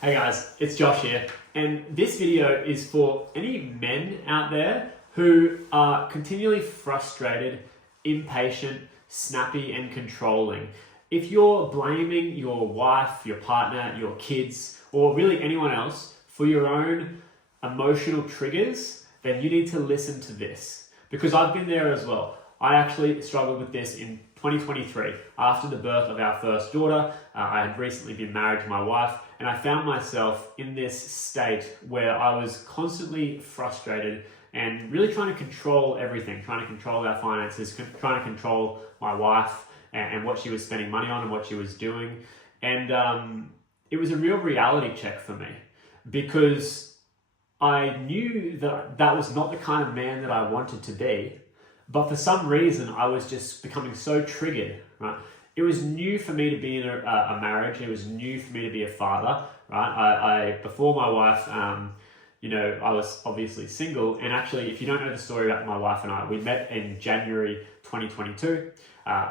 Hey guys, it's Josh here, and this video is for any men out there who are continually frustrated, impatient, snappy, and controlling. If you're blaming your wife, your partner, your kids, or really anyone else for your own emotional triggers, then you need to listen to this, because I've been there as well. I actually struggled with this in 2023. After the birth of our first daughter, I had recently been married to my wife, and I found myself in this state where I was constantly frustrated and really trying to control everything, trying to control our finances, trying to control my wife and what she was spending money on and what she was doing. And it was a real reality check for me, because I knew that that was not the kind of man that I wanted to be. But for some reason, I was just becoming so triggered, right? It was new for me to be in a marriage. It was new for me to be a father, right? I before my wife, I was obviously single. And actually, if you don't know the story about my wife and I, we met in January 2022.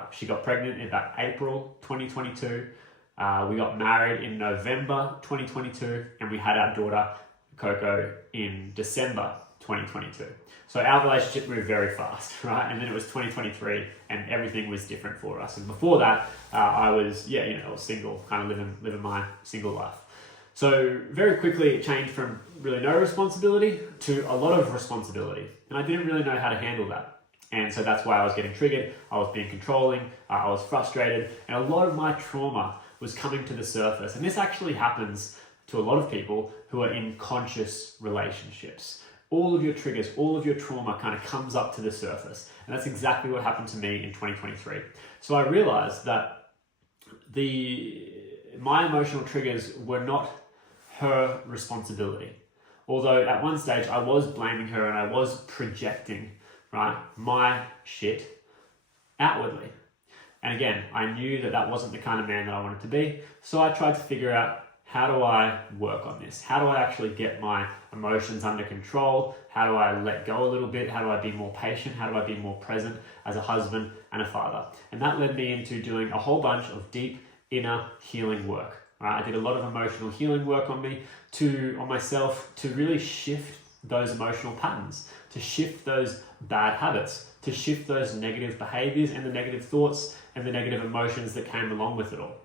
She got pregnant in about April 2022. We got married in November 2022, and we had our daughter, Coco, in December 2022. So our relationship moved very fast, right? And then it was 2023 and everything was different for us. And before that, I was single, kind of living my single life. So very quickly it changed from really no responsibility to a lot of responsibility. And I didn't really know how to handle that. And so that's why I was getting triggered. I was being controlling, I was frustrated, and a lot of my trauma was coming to the surface. And this actually happens to a lot of people who are in conscious relationships. All of your triggers, all of your trauma kind of comes up to the surface. And that's exactly what happened to me in 2023. So I realized that my emotional triggers were not her responsibility. Although at one stage I was blaming her and I was projecting, right, my shit outwardly. And again, I knew that that wasn't the kind of man that I wanted to be. So I tried to figure out, how do I work on this? How do I actually get my emotions under control? How do I let go a little bit? How do I be more patient? How do I be more present as a husband and a father? And that led me into doing a whole bunch of deep inner healing work. Right? I did a lot of emotional healing work on myself to really shift those emotional patterns, to shift those bad habits, to shift those negative behaviors and the negative thoughts and the negative emotions that came along with it all.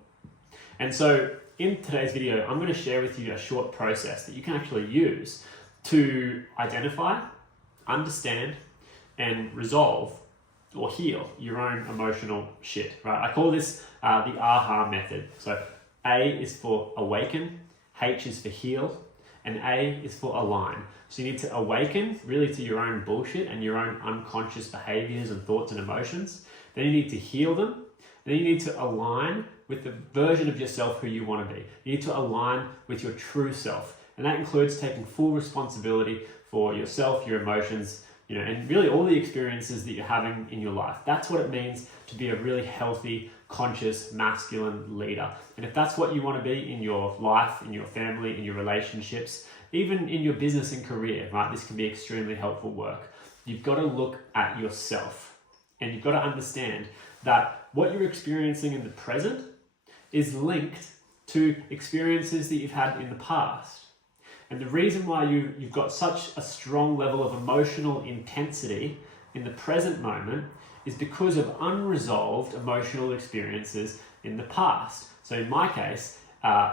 And so in today's video, I'm going to share with you a short process that you can actually use to identify, understand, and resolve or heal your own emotional shit, right? I call this the AHA method. So A is for awaken, H is for heal, and A is for align. So you need to awaken really to your own bullshit and your own unconscious behaviors and thoughts and emotions. Then you need to heal them. Then you need to align with the version of yourself who you want to be. You need to align with your true self. And that includes taking full responsibility for yourself, your emotions, and really all the experiences that you're having in your life. That's what it means to be a really healthy, conscious, masculine leader. And if that's what you want to be in your life, in your family, in your relationships, even in your business and career, right? This can be extremely helpful work. You've got to look at yourself, and you've got to understand that what you're experiencing in the present is linked to experiences that you've had in the past. And the reason why you've got such a strong level of emotional intensity in the present moment is because of unresolved emotional experiences in the past. So in my case,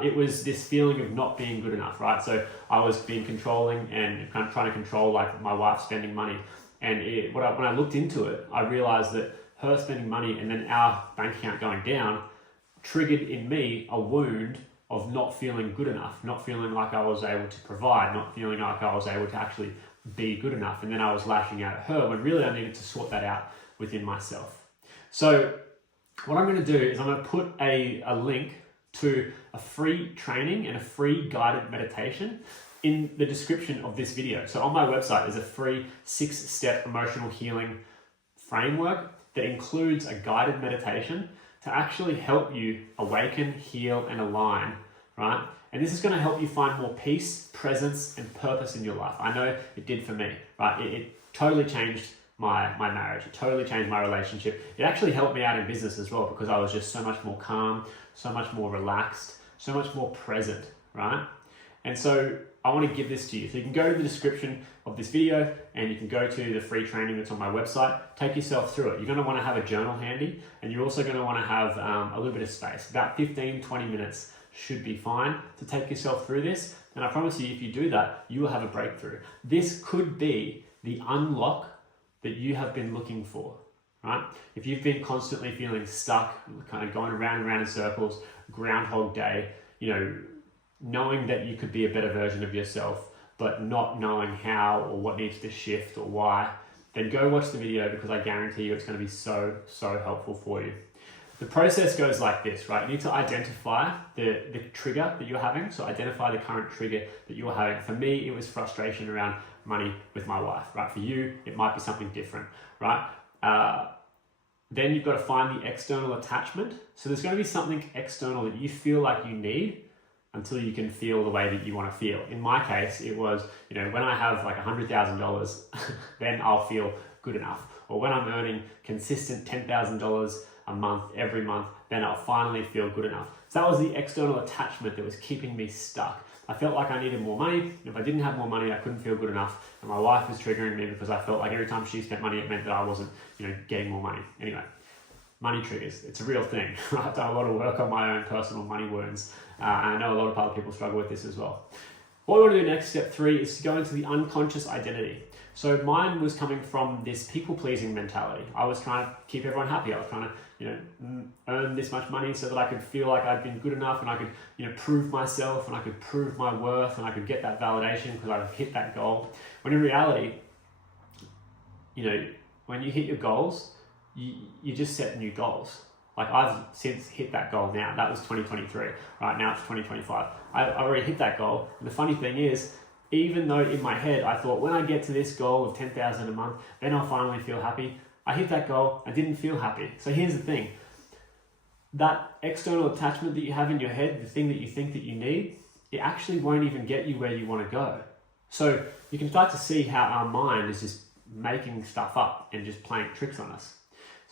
it was this feeling of not being good enough, right? So I was being controlling and kind of trying to control like my wife spending money. And when I looked into it, I realized that her spending money and then our bank account going down triggered in me a wound of not feeling good enough, not feeling like I was able to provide, not feeling like I was able to actually be good enough. And then I was lashing out at her when really I needed to sort that out within myself. So what I'm going to do is I'm going to put a link to a free training and a free guided meditation in the description of this video. So on my website is a free 6-step emotional healing framework that includes a guided meditation to actually help you awaken, heal, and align, right? And this is going to help you find more peace, presence, and purpose in your life. I know it did for me, right? It totally changed my marriage. It totally changed my relationship. It actually helped me out in business as well, because I was just so much more calm, so much more relaxed, so much more present, right? And so I want to give this to you. So you can go to the description of this video and you can go to the free training that's on my website, take yourself through it. You're going to want to have a journal handy, and you're also going to want to have a little bit of space. About 15, 20 minutes should be fine to take yourself through this. And I promise you, if you do that, you will have a breakthrough. This could be the unlock that you have been looking for, right? If you've been constantly feeling stuck, kind of going around and around in circles, Groundhog Day, knowing that you could be a better version of yourself, but not knowing how or what needs to shift or why, then go watch the video, because I guarantee you it's going to be so helpful for you. The process goes like this, right? You need to identify the trigger that you're having. So identify the current trigger that you're having. For me, it was frustration around money with my wife, right? For you, it might be something different, right? Then you've got to find the external attachment. So there's going to be something external that you feel like you need until you can feel the way that you want to feel. In my case, it was, when I have like $100,000, then I'll feel good enough. Or when I'm earning consistent $10,000 a month, every month, then I'll finally feel good enough. So that was the external attachment that was keeping me stuck. I felt like I needed more money. If I didn't have more money, I couldn't feel good enough. And my wife was triggering me because I felt like every time she spent money, it meant that I wasn't, getting more money. Anyway, money triggers. It's a real thing. I've done a lot of work on my own personal money wounds. And I know a lot of other people struggle with this as well. What we want to do next, step 3, is to go into the unconscious identity. So mine was coming from this people-pleasing mentality. I was trying to keep everyone happy. I was trying to, earn this much money so that I could feel like I'd been good enough, and I could, prove myself, and I could prove my worth, and I could get that validation because I've hit that goal. When in reality, when you hit your goals, you just set new goals. Like, I've since hit that goal now. That was 2023. Right now it's 2025. I've already hit that goal. And the funny thing is, even though in my head I thought, when I get to this goal of 10,000 a month, then I'll finally feel happy. I hit that goal, I didn't feel happy. So here's the thing. That external attachment that you have in your head, the thing that you think that you need, it actually won't even get you where you want to go. So you can start to see how our mind is just making stuff up and just playing tricks on us.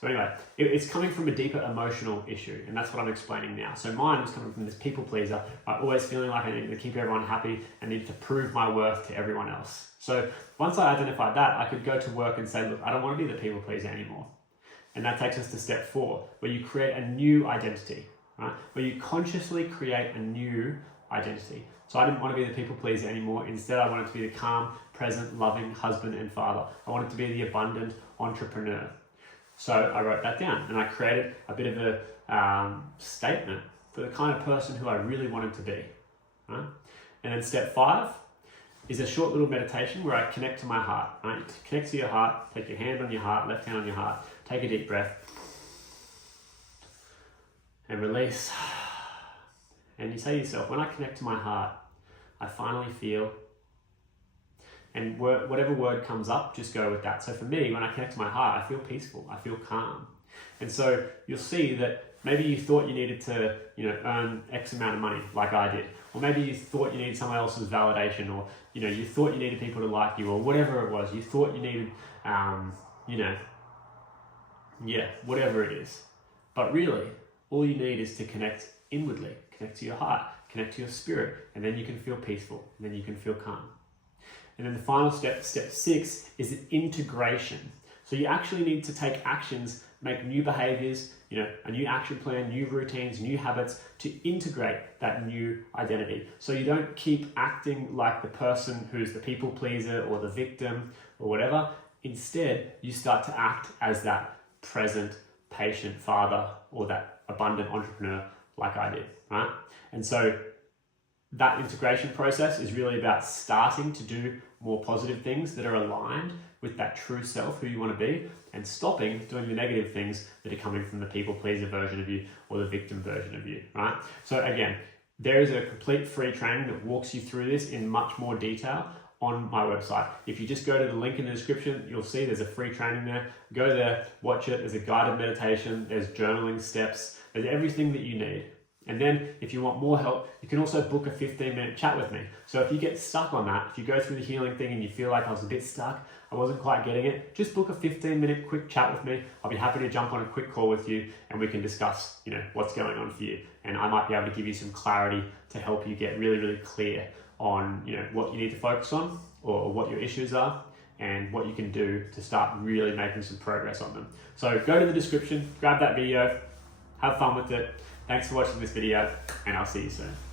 So anyway, it's coming from a deeper emotional issue, and that's what I'm explaining now. So mine was coming from this people pleaser, always feeling like I needed to keep everyone happy and needed to prove my worth to everyone else. So once I identified that, I could go to work and say, look, I don't want to be the people pleaser anymore. And that takes us to step 4, where you create a new identity, right? Where you consciously create a new identity. So I didn't want to be the people pleaser anymore. Instead, I wanted to be the calm, present, loving husband and father. I wanted to be the abundant entrepreneur. So I wrote that down, and I created a bit of a statement for the kind of person who I really wanted to be. Right? And then step 5 is a short little meditation where I connect to my heart. Right? Connect to your heart, take your hand on your heart, left hand on your heart, take a deep breath, and release. And you say to yourself, when I connect to my heart, I finally feel. And whatever word comes up, just go with that. So for me, when I connect to my heart, I feel peaceful, I feel calm. And so you'll see that maybe you thought you needed to, earn X amount of money, like I did. Or maybe you thought you needed someone else's validation, or, you thought you needed people to like you, or whatever it was. You thought you needed, whatever it is. But really, all you need is to connect inwardly, connect to your heart, connect to your spirit, and then you can feel peaceful, and then you can feel calm. And then the final step, step 6, is integration. So you actually need to take actions, make new behaviors, a new action plan, new routines, new habits to integrate that new identity. So you don't keep acting like the person who's the people pleaser or the victim or whatever. Instead, you start to act as that present, patient father or that abundant entrepreneur like I did, right? And so that integration process is really about starting to do more positive things that are aligned with that true self who you want to be, and stopping doing the negative things that are coming from the people pleaser version of you or the victim version of you, right? So again, there is a complete free training that walks you through this in much more detail on my website. If you just go to the link in the description, you'll see there's a free training there. Go there, watch it. There's a guided meditation, there's journaling steps, there's everything that you need. And then if you want more help, you can also book a 15-minute chat with me. So if you get stuck on that, if you go through the healing thing and you feel like I was a bit stuck, I wasn't quite getting it, just book a 15-minute quick chat with me. I'll be happy to jump on a quick call with you and we can discuss, what's going on for you. And I might be able to give you some clarity to help you get really, really clear on, what you need to focus on or what your issues are and what you can do to start really making some progress on them. So go to the description, grab that video, have fun with it. Thanks for watching this video, and I'll see you soon.